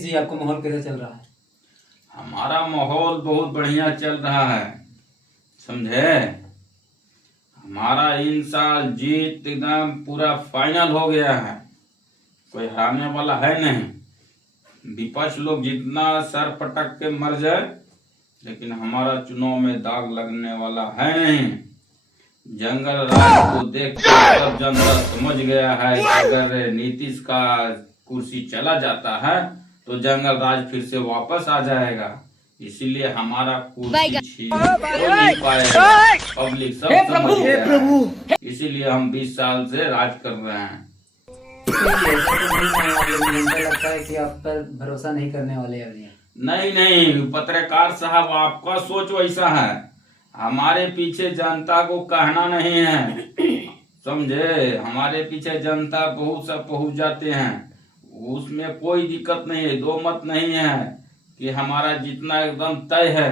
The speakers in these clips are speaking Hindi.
नीतीश जी, आपको माहौल कैसा चल रहा है? हमारा माहौल बहुत बढ़िया चल रहा है, समझे। हमारा इन साल जीत एकदम पूरा फाइनल हो गया है, कोई हारने वाला है नहीं। विपक्ष लोग जितना सर पटक के मर जाए, लेकिन हमारा चुनाव में दाग लगने वाला है नहीं। जंगल राज को देख कर सब जनता समझ गया है कि अगर नीतीश का कुर्सी चला जाता है तो जंगल राज फिर से वापस आ जाएगा। इसीलिए हमारा कुर्सी छीन कोई नहीं पाएगा। पब्लिक सब समझ गया है, इसीलिए हम 20 साल से राज कर रहे हैं। मुझे लगता है कि आप पर भरोसा नहीं करने वाले अभी। नहीं, पत्रकार साहब, आपका सोच वैसा है, हमारे पीछे जनता को कहना नहीं है, समझे। हमारे पीछे जनता बहुत सब पहुंच जाते हैं, उसमें कोई दिक्कत नहीं है, दो मत नहीं है कि हमारा जितना एकदम तय है।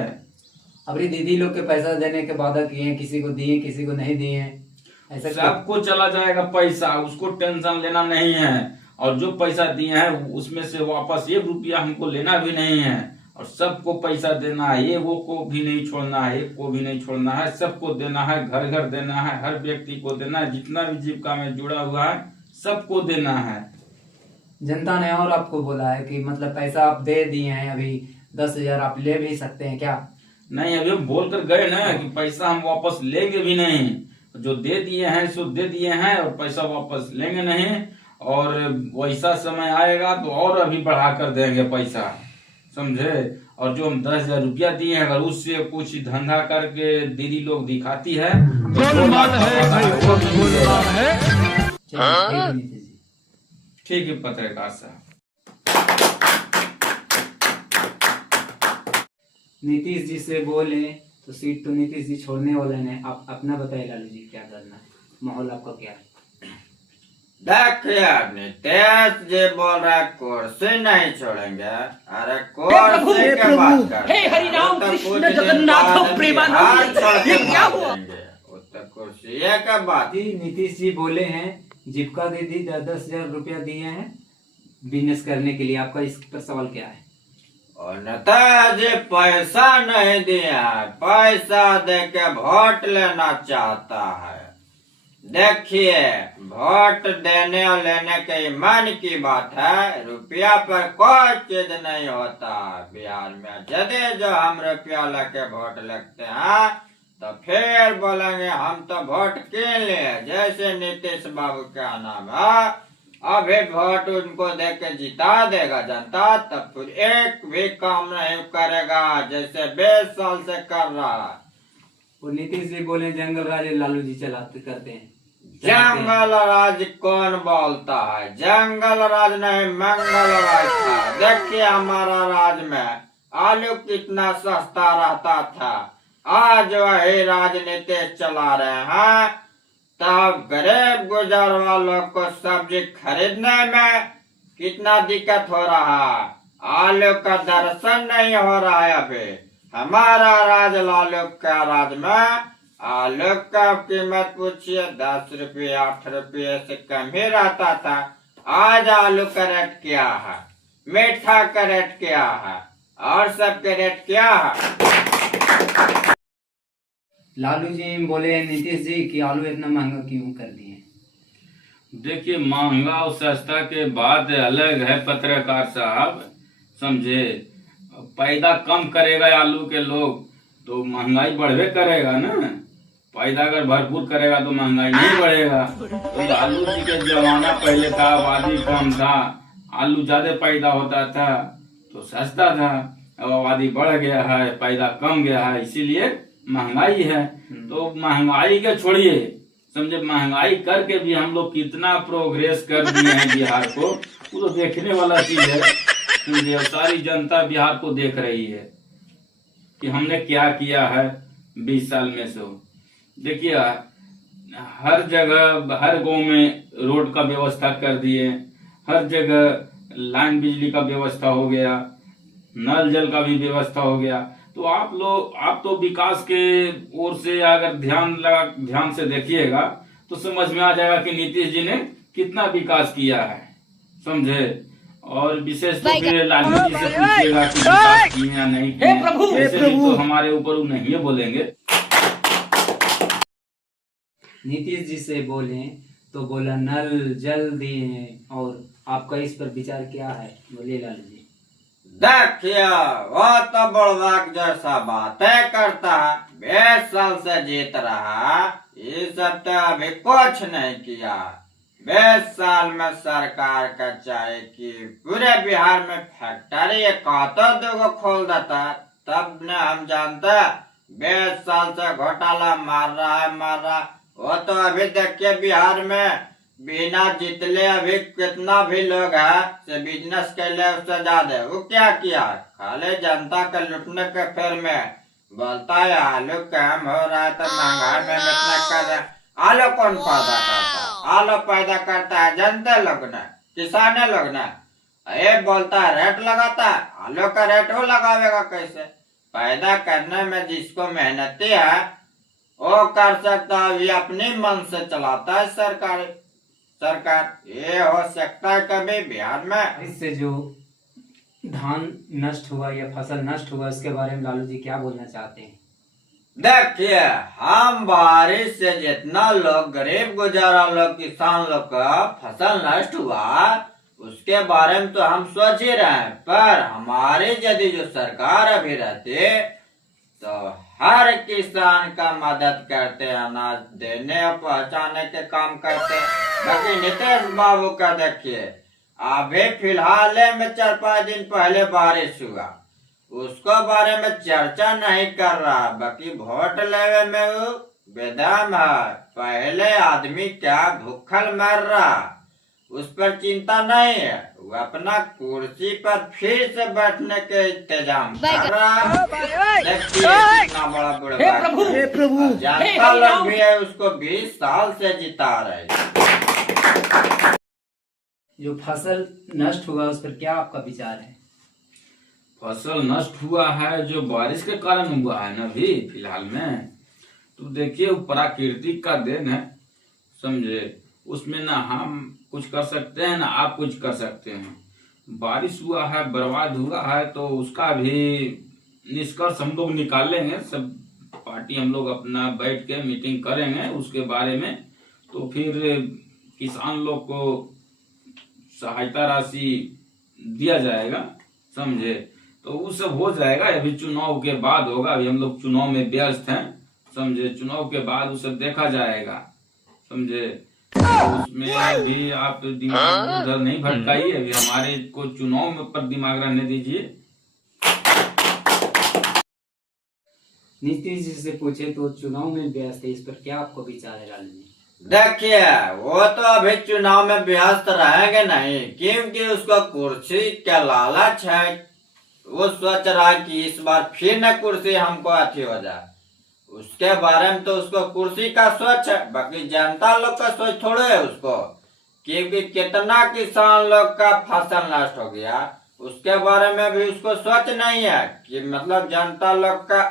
अभी दीदी लोग के पैसा देने के वादा किए, किसी को दिए किसी को नहीं दिए, ऐसा सबको चला जाएगा पैसा, उसको टेंशन लेना नहीं है। और जो पैसा दिए हैं उसमें से वापस 1 रुपया हमको लेना भी नहीं है, और सबको पैसा देना है, ये वो को भी नहीं छोड़ना है, एक को भी नहीं छोड़ना है, सबको देना है, घर घर देना है, हर व्यक्ति को देना है, जितना भी जीविका में जुड़ा हुआ है सबको देना है। जनता ने और आपको बोला है कि मतलब पैसा आप दे दिए हैं, अभी 10,000 आप ले भी सकते हैं क्या? नहीं, अभी हम बोल कर गए ना कि पैसा हम वापस लेंगे भी नहीं, जो दे दिए हैं सो दे दिए हैं, और पैसा वापस लेंगे नहीं। और वैसा समय आएगा तो और अभी बढ़ा कर देंगे पैसा, समझे। और जो हम 10,000 रुपया दिए हैं, अगर उससे कुछ धंधा करके दीदी लोग दिखाती है ठीक है पत्रकार साहब। नीतीश जी से बोले तो सीट तो नीतीश जी छोड़ने वाले हैं। आप अपना बताइए लालू जी, क्या करना है, माहौल आपका क्या है? देखिए नीतीश जी बोल रहा है कुर्सी नहीं छोड़ेंगे। अरे कुर्सी के बात करते हैं, हरिनाम कृष्ण जगन्नाथ प्रेमानंद, ये क्या हुआ? उत्तर कुर्सी का बात। जी नीतीश जी बोले हैं जीविका दीदी 10,000 रुपया दिए हैं बिजनेस करने के लिए, आपका इस पर सवाल क्या है? और नेताजी पैसा नहीं दिया, पैसा दे के वोट लेना चाहता है। देखिए वोट देने और लेने के मन की बात है, रुपया पर कोई चीज नहीं होता बिहार में। यदि जो हम रुपया लेके वोट लगते हैं तो फिर बोलेंगे हम तो वोट किन लिए, जैसे नीतीश बाबू का नाम है, अभी वोट उनको दे के जिता देगा जनता, तब फिर एक भी काम नहीं करेगा जैसे 20 साल से कर रहा है। वो नीतीश जी बोले जंगल राज लालू जी चलाते करते हैं। जंगल राज कौन बोलता है? जंगल राज नहीं मंगल राज था। देखिए हमारा राज में आलू कितना सस्ता रहता था, आज वही राजनीति चला रहे हैं। तब गरीब गुजर वालों को सब्जी खरीदने में कितना दिक्कत हो रहा है, आलू का दर्शन नहीं हो रहा है। अभी हमारा राज लालू का राज में आलू का कीमत पूछिए 10 रुपये 8 रुपये से कम ही रहता था। आज आलू का रेट क्या है, मीठा का रेट क्या है, और सब के रेट क्या है? लालू जी बोले नीतीश जी कि आलू इतना महंगा क्यों कर दिए? देखिए महंगा और सस्ता के बात अलग है पत्रकार साहब, समझे। पैदा कम करेगा आलू के लोग तो महंगाई बढ़वे करेगा ना, पैदा अगर भरपूर करेगा तो महंगाई नहीं बढ़ेगा। तो आलू जी के जमाना पहले था, आबादी कम था, आलू ज्यादा पैदा होता था तो सस्ता था। अब आबादी बढ़ गया है, पैदा कम गया है, इसीलिए महंगाई है। तो महंगाई के छोड़िए, समझे, महंगाई करके भी हम लोग कितना प्रोग्रेस कर दिए हैं बिहार को, वो तो देखने वाला चीज है। समझे, सारी जनता बिहार को देख रही है कि हमने क्या किया है 20 साल में से। देखिए हर जगह हर गांव में रोड का व्यवस्था कर दिए, हर जगह लाइन बिजली का व्यवस्था हो गया, नल जल का भी व्यवस्था हो गया। तो आप तो विकास के ओर से अगर ध्यान से देखिएगा तो समझ में आ जाएगा कि नीतीश जी ने कितना विकास किया है, समझे। और विशेष तो फिर लालू जी से पूछिएगा कि विकास किए या नहीं किए। हे प्रभु, हे ऐसे भी प्रभु। तो हमारे ऊपर वो नहीं है बोलेंगे। नीतीश जी से बोले तो बोला नल जल दिए, और आपका इस पर विचार क्या है, बोलिए लालू जी। देखिए वो तो बुड़बक जैसा बातें करता है, 20 साल से जीत रहा, ये सब तो अभी कुछ नहीं किया। 20 साल में सरकार का चाहे कि पूरे बिहार में फैक्ट्री एक दो खोल देता, तब ने हम जानते 20 साल से घोटाला मार रहा। वो तो अभी देखिए बिहार में बिना जितले अभी कितना भी लोग है से बिजनेस के लिए उससे ज्यादा वो क्या किया, खाली जनता के लुटने के फेर में बोलता है आलू कम हो रहा है तो महंगाई में इतना कर रहे। आलू कौन पैदा करता है? आलू पैदा करता है जनता लोग ने, किसाने लोग ने। ये बोलता है रेट लगाता है, आलू का रेट वो लगावेगा कैसे? पैदा करने में जिसको मेहनती है वो कर सकता है, ये अपनी मन से चलाता है सरकार। ये हो सकता है कभी बिहार में। इससे जो धान नष्ट हुआ या फसल नष्ट हुआ, इसके बारे में लालू जी क्या बोलना चाहते हैं? देखिए हम बारिश से जितना लोग गरीब गुजारा लोग किसान लोग का फसल नष्ट हुआ उसके बारे में तो हम सोच ही रहे हैं, पर हमारी यदि जो सरकार अभी रहती तो हर किसान का मदद करते, अनाज देने और पहुंचाने के काम करते। बाकी नीतीश बाबू का देखिए अभी फिलहाल में 4-5 दिन पहले बारिश हुआ, उसको बारे में चर्चा नहीं कर रहा। बाकी वोट लेवे में वो बेदम है, पहले आदमी क्या भूखल मर रहा उस पर चिंता नहीं है, वो अपना कुर्सी पर फिर से बैठने के इंतजाम कर रहा। देखिए कितना बड़ा हे बुढ़ा प्रभु, हे प्रभु, जनता लोग भी है उसको 20 साल से जिता रहे। जो फसल नष्ट हुआ उस पर क्या आपका विचार है? फसल नष्ट हुआ है जो बारिश के कारण हुआ है ना अभी फिलहाल में, तो देखिए वो प्राकृतिक का देन है, समझे। उसमें ना हम कुछ कर सकते हैं ना आप कुछ कर सकते हैं। बारिश हुआ है, बर्बाद हुआ है, तो उसका भी निष्कर्ष हम लोग निकालेंगे। सब पार्टी हम लोग अपना बैठ के मीटिंग करेंगे उसके बारे में, तो फिर किसान लोग को सहायता राशि दिया जाएगा, समझे। तो वो सब हो जाएगा, अभी चुनाव के बाद होगा, अभी हम लोग चुनाव में व्यस्त हैं, समझे। चुनाव के बाद वो सब देखा जाएगा, समझे। उसमें भी आप दिमाग उधर नहीं भटकाइए, अभी हमारे को चुनाव में पर दिमाग रहने दीजिए। नीतीश जी से पूछे तो चुनाव में व्यस्त है, इस पर क्या आपको विचार है लालू जी? देखिए वो तो अभी चुनाव में व्यस्त रहेंगे नहीं, क्योंकि उसको कुर्सी का लालच है। वो सोच रहा है कि इस बार फिर न कुर्सी हमको अथी हो जाए, उसके बारे में तो उसको कुर्सी का सोच है। बाकी जनता लोग का सोच थोड़े है उसको, क्योंकि कितना किसान लोग का फसल नष्ट हो गया उसके बारे में भी उसको सोच नहीं है कि मतलब जनता लोग का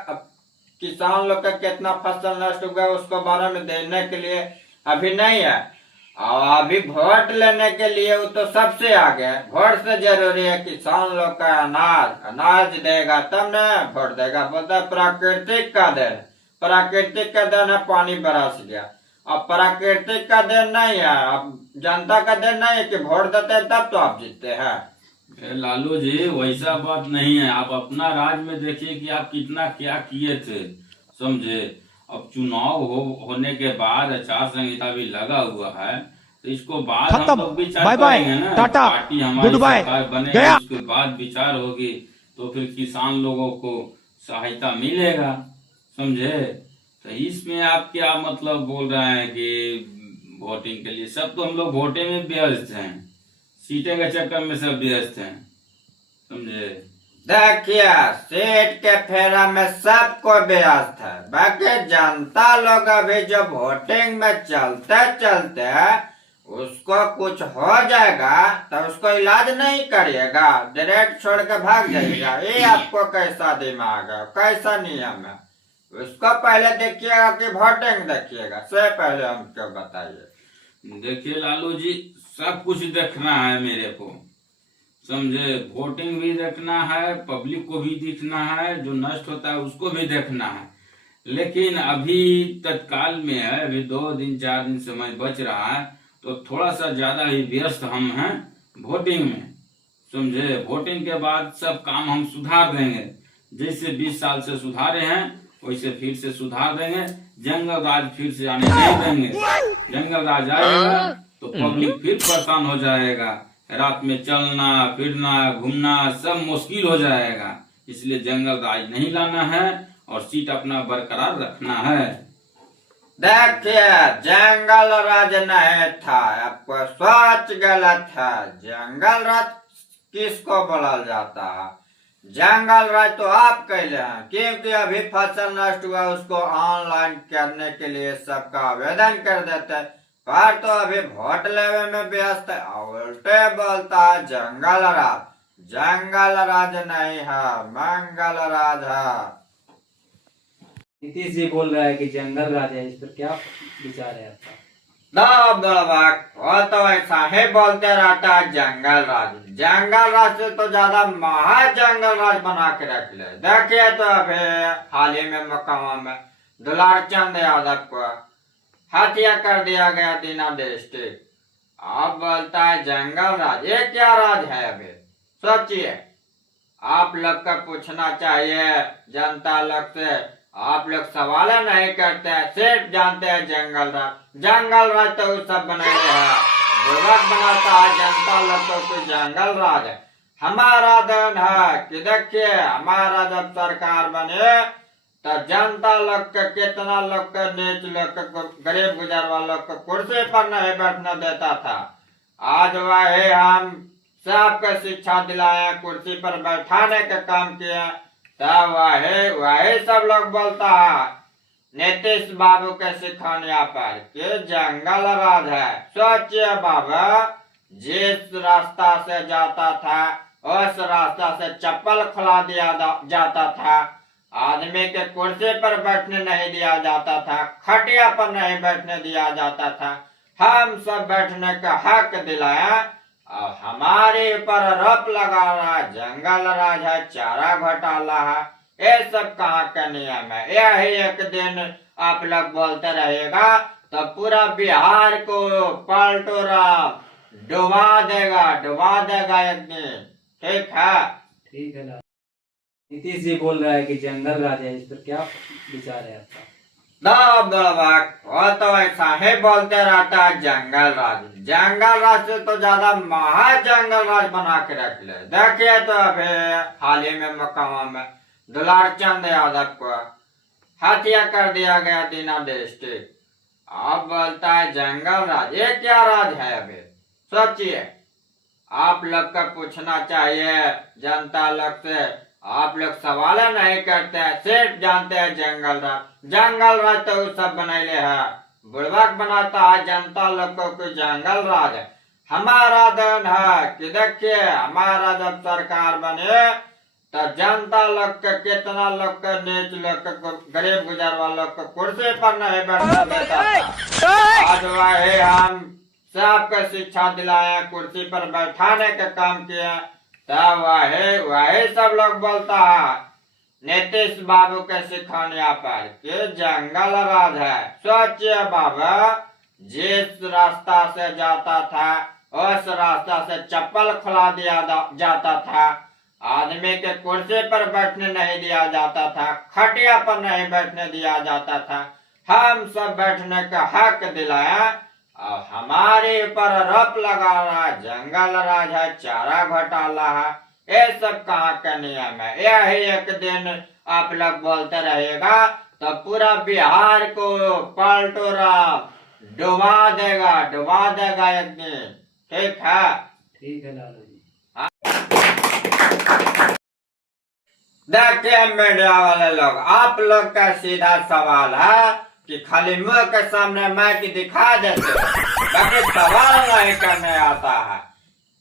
किसान लोग का कितना फसल नष्ट हो गया उसको बारे में देने के लिए अभी नहीं है। और अभी वोट लेने के लिए वो तो सबसे आगे, वोट से जरूरी है किसान लोग का अनाज देगा तब न वोट देगा। बोलते प्राकृतिक का देन, प्राकृतिक का देन है, पानी बरस गया। अब प्राकृतिक का देन नहीं है, अब जनता का देन नहीं है कि वोट देते हैं तब तो आप जीतते हैं। लालू जी वैसा बात नहीं है, आप अपना राज में देखिए कि आप कितना क्या किए थे, समझे। अब चुनाव होने के बाद आचार संहिता भी लगा हुआ है, तो इसको बाद हम लोग विचार करेंगे ना। टाटा, पार्टी हमारी गुड बाय, सरकार बनेगी, गया। उसके बाद विचार होगी, तो फिर किसान लोगों को सहायता मिलेगा, समझे। तो इसमें आप क्या मतलब बोल रहे हैं कि वोटिंग के लिए? सब तो हम लोग वोटिंग में व्यस्त हैं, सीटें के चक्कर में सब व्यस्त हैं, समझे। देखिए सीट के फेरा में सबको व्यस्त है। बाकी जनता लोग अभी जो वोटिंग में चलते चलते उसको कुछ हो जाएगा तो उसको इलाज नहीं करिएगा, डायरेक्ट छोड़ के भाग जाइएगा। ये आपको कैसा दिमाग है, कैसा नियम है? उसको पहले देखिएगा कि वोटिंग देखिएगा, से पहले हमको बताइए। देखिए लालू जी सब कुछ देखना है मेरे को, समझे। वोटिंग भी देखना है, पब्लिक को भी देखना है, जो नष्ट होता है उसको भी देखना है। लेकिन अभी तत्काल में है, अभी 2 दिन 4 दिन समय बच रहा है, तो थोड़ा सा ज्यादा ही व्यस्त हम हैं वोटिंग में, समझे। वोटिंग के बाद सब काम हम सुधार देंगे, जैसे 20 साल से सुधारे हैं वैसे फिर से सुधार देंगे। जंगल राज फिर से आने नहीं देंगे। जंगल राज आएगा तो पब्लिक फिर परेशान हो जाएगा, रात में चलना फिरना घूमना सब मुश्किल हो जाएगा। इसलिए जंगल राज नहीं लाना है और सीट अपना बरकरार रखना है। देखिए, जंगल राज नहीं था, आपको सोच गलत है। जंगल राज किसको बोला जाता है? जंगल राज तो आप कहले हैं, क्योंकि अभी फसल नष्ट हुआ उसको ऑनलाइन करने के लिए सबका आवेदन कर देते हैं, पर तो अभी वोट लेवे में व्यस्त है। उल्टे बोलता है जंगल राज। जंगल राज नहीं है, मंगल राज है। नीतीश जी बोल रहा है कि जंगल राज है, इस पर क्या विचार है आपका? वो तो ऐसा ही बोलते रहता है जंगल राज। जंगल राज से तो ज्यादा महा जंगल राज बना के रख ले। देखिए तो अभी हाल ही में मकामा में दुलार चंद यादव को हत्या कर दिया गया दीना डिस्ट्रिक्ट। अब बोलता है जंगल राज। ये क्या राज है? अभी सोचिए, आप लोग का पूछना चाहिए जनता लोग से। आप लोग सवाल नहीं करते हैं, सिर्फ जानते हैं जंगल राज। जंगल राज तो सब बनाए है, बुर्बक बनाता है जनता लोग को जंगल राज है। हमारा दिन है कि देखिए, हमारा जब सरकार बने तो जनता लोग के कितना लोग के नीच लोग के गरीब गुजर वालों को कुर्सी पर नहीं बैठने देता था। आज वही हम सबको शिक्षा दिलाए, कुर्सी पर बैठाने का काम किए। तब वही सब लोग बोलता है नीतीश बाबू के सिखानिया पर कि जंगल राज है। सोचिए बाबा, जिस रास्ता से जाता था उस रास्ता से चप्पल खुला दिया जाता था, आदमी के कुर्सी पर बैठने नहीं दिया जाता था, खटिया पर नहीं बैठने दिया जाता था। हम सब बैठने का हक दिलाया और हमारे ऊपर आरोप लगा रहा जंगल राज है, चारा घोटाला है। ये सब कहाँ का नियम है? यही एक दिन आप लोग बोलते रहेगा तो पूरा बिहार को पलटोरा डुबा देगा एक दिन। ठीक है? ठीक है लालू। नीतीश जी बोल रहा है कि जंगल राज है, इस पर क्या विचार है आपका? वो तो ऐसा ही बोलते रहता है जंगल राज। जंगल राज से तो ज्यादा महा जंगल राज बना के रख ले। देखिए तो अभी हाल ही में मकामा में दुलार चंद यादव को हत्या कर दिया गया दीना डिस्ट्रिक्ट। अब बोलता है जंगल राज। ये क्या राज है? अभी सोचिए, आप लोग का पूछना चाहिए जनता लोग से। आप लोग सवाल नहीं करते हैं, सिर्फ जानते हैं जंगल राज। जंगल राज तो सब बनाए है, बुड़बक बनाता है जनता लोग को जंगल राज है। हमारा दिन है कि देखिए, हमारा जब सरकार बने तो जनता लोग के कितना लोग के नीच लोग के गरीब गुजर वालों को कुर्सी पर नहीं बैठने देता था। आज वही हम सबको शिक्षा दिलाए, कुर्सी पर बैठाने का काम किए। तब वही सब लोग बोलता है नीतीश बाबू के सिखानिया पर कि जंगल राज है। सोचिए बाबा, जिस रास्ता से जाता था उस रास्ता से चप्पल खुला दिया जाता था, आदमी के कुर्सी पर बैठने नहीं दिया जाता था, खटिया पर नहीं बैठने दिया जाता था। हम सब बैठने का हक दिलाया और हमारे ऊपर आरोप लगा रहा जंगल राज है, चारा घोटाला है। ये सब कहाँ का नियम है? यही एक दिन आप लोग बोलते रहेगा तो पूरा बिहार को पलटोरा डुबा देगा एक दिन। ठीक है? ठीक है लालू जी। देखिए मीडिया वाले लोग, आप लोग का सीधा सवाल है कि खाली मुंह के सामने माइक दिखा देते, बाकी सवाल नहीं करने आता है।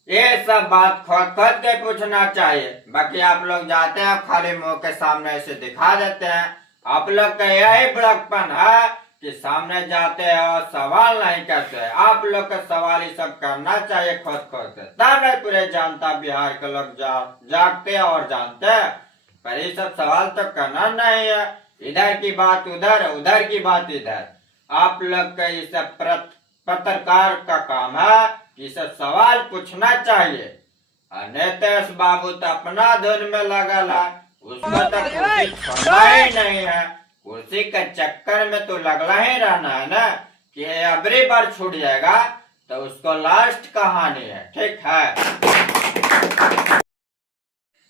ये सब बात खुद के पूछना चाहिए। बाकी आप लोग जाते हैं खाली मुंह के सामने से दिखा देते हैं। आप लोग का यही बुड़कपन है कि सामने जाते हैं और सवाल नहीं करते हैं। आप लोग का सवाल ही सब करना चाहिए खुद से, तब नहीं पूरे जनता बिहार के लोग जागते हैं और जानते हैं। पर ये सब सवाल तो करना नहीं है, इधर की बात उधर, उधर की बात इधर। आप लोग का ये सब पत्रकार का काम है कि सब सवाल पूछना चाहिए। और नीतीश बाबू तो अपना धुन में लगल है, उसको तो कुर्सी छोड़ना ही नहीं है। कुर्सी के चक्कर में तो लगना ही रहना है ना, कि अबरी बार छूट जाएगा तो उसको लास्ट कहानी है, ठीक है।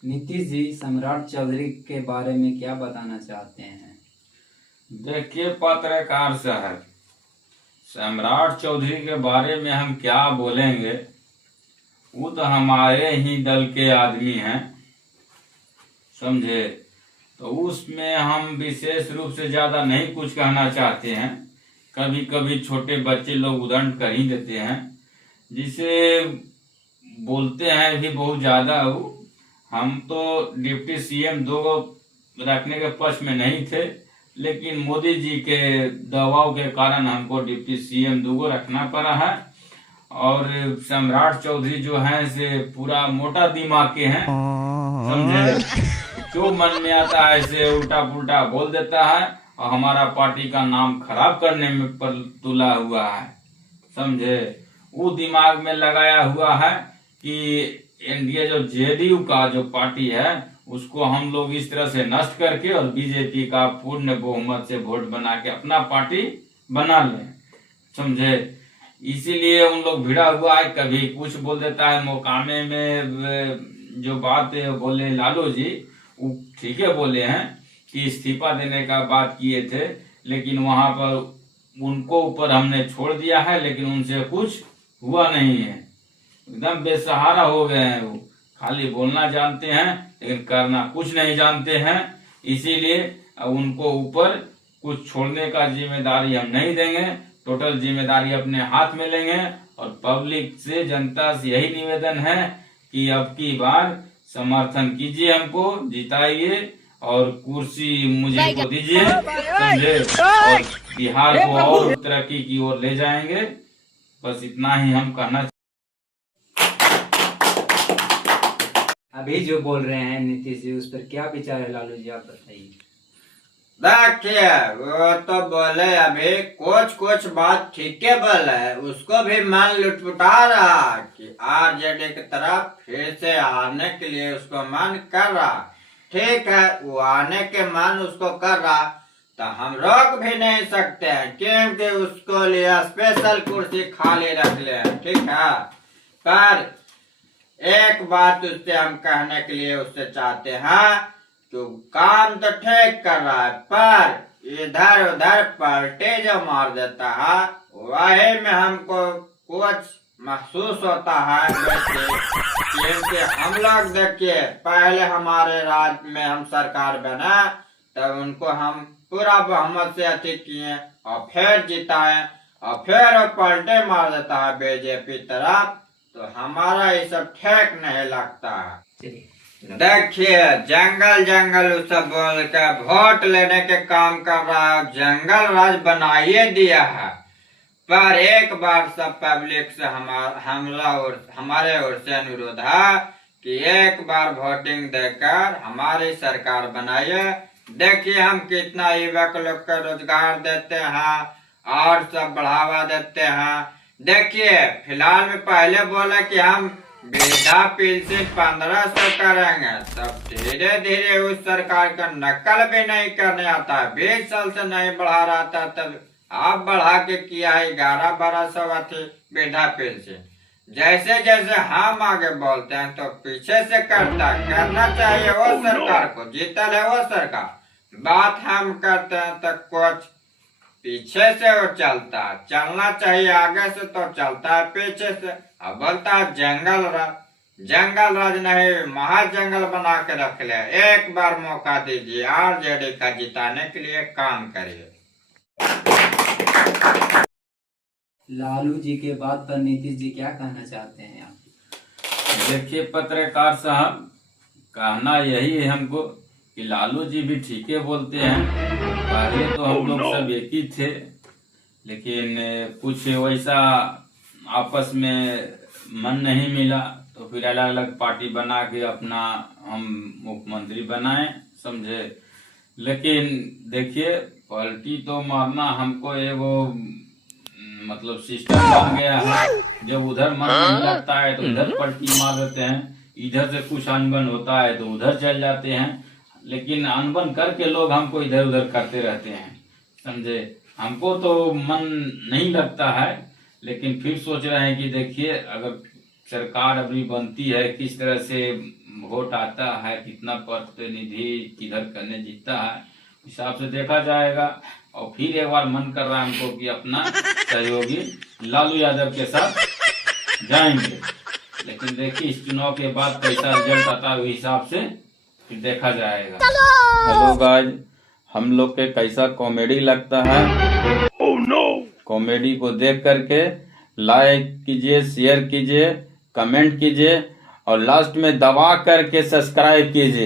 नीतीश जी, सम्राट चौधरी के बारे में क्या बताना चाहते हैं? देखिए पत्रकार साहब, सम्राट चौधरी के बारे में हम क्या बोलेंगे, वो तो हमारे ही दल के आदमी हैं, समझे। तो उसमें हम विशेष रूप से ज्यादा नहीं कुछ कहना चाहते हैं। कभी कभी छोटे बच्चे लोग उदंड कर ही देते हैं, जिसे बोलते हैं भी बहुत ज्यादा। हम तो डिप्टी सीएम 2 रखने के पक्ष में नहीं थे, लेकिन मोदी जी के दबाव के कारण हमको डिप्टी सीएम 2 रखना पड़ा है। और सम्राट चौधरी जो हैं से पूरा मोटा दिमाग के हैं, समझे। जो मन में आता है ऐसे उल्टा पुल्टा बोल देता है और हमारा पार्टी का नाम खराब करने में पर तुला हुआ है, समझे। वो दिमाग में लगाया हुआ है कि एनडीए जो जेडीयू का जो पार्टी है उसको हम लोग इस तरह से नष्ट करके और बीजेपी का पूर्ण बहुमत से वोट बना के अपना पार्टी बना लें, समझे। इसीलिए उन लोग भिड़ा हुआ है, कभी कुछ बोल देता है। मोकामे में जो बात बोले लालू जी, वो ठीक है बोले हैं कि इस्तीफा देने का बात किए थे, लेकिन वहां पर उनको ऊपर हमने छोड़ दिया है, लेकिन उनसे कुछ हुआ नहीं है। एकदम बेसहारा हो गए हैं। वो खाली बोलना जानते हैं लेकिन करना कुछ नहीं जानते हैं। इसीलिए उनको ऊपर कुछ छोड़ने का जिम्मेदारी हम नहीं देंगे, टोटल जिम्मेदारी अपने हाथ में लेंगे। और पब्लिक से, जनता से यही निवेदन है कि अब की बार समर्थन कीजिए, हमको जिताइए और कुर्सी मुझे को दीजिए, समझे। और बिहार को और तरक्की की ओर ले जाएंगे। बस इतना ही हम कहना। अभी जो बोल रहे हैं नीतीश जी, उस पर क्या विचार है लालू जी, आप बताइए। देखिए, वो तो बोले अभी कुछ बात ठीक है बोले, उसको भी मन लुटपुटा रहा कि आरजेडी की तरफ फिर से आने के लिए उसको मन कर रहा। ठीक है, वो आने के मन उसको कर रहा तो हम रोक भी नहीं सकते हैं, क्योंकि उसको लिए स्पेशल कुर्सी खाली रख ले, ठीक है। पर एक बात उससे हम कहने के लिए उससे चाहते हैं, तो काम तो ठीक कर रहा है, पर इधर उधर पलटे जो मार देता है, वही में हमको कुछ महसूस होता है। क्योंकि हम लोग देखिए, पहले हमारे राज्य में हम सरकार बना तब उनको हम पूरा बहुमत से अति किए और फिर जिताए, और फिर वो पलटे मार देता है बीजेपी तरफ, तो हमारा ये सब ठीक नहीं लगता है। देखिए, जंगल सब बोल के वोट लेने के काम कर रहा है, जंगल राज बनाइए दिया है। पर एक बार सब पब्लिक से हमारे ओर से अनुरोध है कि एक बार वोटिंग देकर हमारी सरकार बनाइए। देखिए, हम कितना युवक लोग को रोजगार देते हैं और सब बढ़ावा देते हैं। देखिए, फिलहाल में पहले बोला कि हम वृद्धा पेंशन 1500 करेंगे, तब धीरे धीरे उस सरकार का नकल भी नहीं करने आता, 20 साल से नहीं बढ़ा रहा था, तब आप बढ़ा के किया है 11-1200 वृद्धा पेंशन। जैसे जैसे हम आगे बोलते हैं तो पीछे से करना चाहिए वो सरकार को, जीतल है वो सरकार। बात हम करते हैं तो कुछ पीछे से वो चलना चाहिए, आगे से तो चलता है पीछे से। अब बोलता है जंगल राज नहीं, महाजंगल बना के रख ले। एक बार मौका दीजिए, आरजेडी का जिताने के लिए काम करिए। लालू जी के बात पर नीतीश जी क्या कहना चाहते हैं आप? देखिए पत्रकार साहब, कहना यही है हमको कि लालू जी भी ठीक है बोलते हैं। पहले तो हम लोग सब एक ही थे, लेकिन कुछ वैसा आपस में मन नहीं मिला, तो फिर अलग अलग पार्टी बना के अपना हम मुख्यमंत्री बनाए, समझे। लेकिन देखिए पलटी तो मारना हमको एगो मतलब सिस्टम बन गया है। जब उधर मन नहीं लगता है तो इधर पलटी मार देते हैं, इधर से कुछ अनबन होता है तो उधर चल जाते हैं। लेकिन अनबन करके लोग हमको इधर उधर करते रहते हैं, समझे। हमको तो मन नहीं लगता है, लेकिन फिर सोच रहे हैं कि देखिए अगर सरकार अभी बनती है, किस तरह से वोट आता है, कितना प्रतिनिधि किधर करने जीतता है, हिसाब से देखा जाएगा। और फिर एक बार मन कर रहा है हमको कि अपना सहयोगी लालू यादव के साथ जाएंगे। लेकिन देखिए इस चुनाव के बाद कैसा रिजल्ट आता है, उस हिसाब से फिर देखा जाएगा। हेलो गाइस, हम लोग के कैसा कॉमेडी लगता है? कॉमेडी को देख करके लाइक कीजिए, शेयर कीजिए, कमेंट कीजिए और लास्ट में दबा करके सब्सक्राइब कीजिए।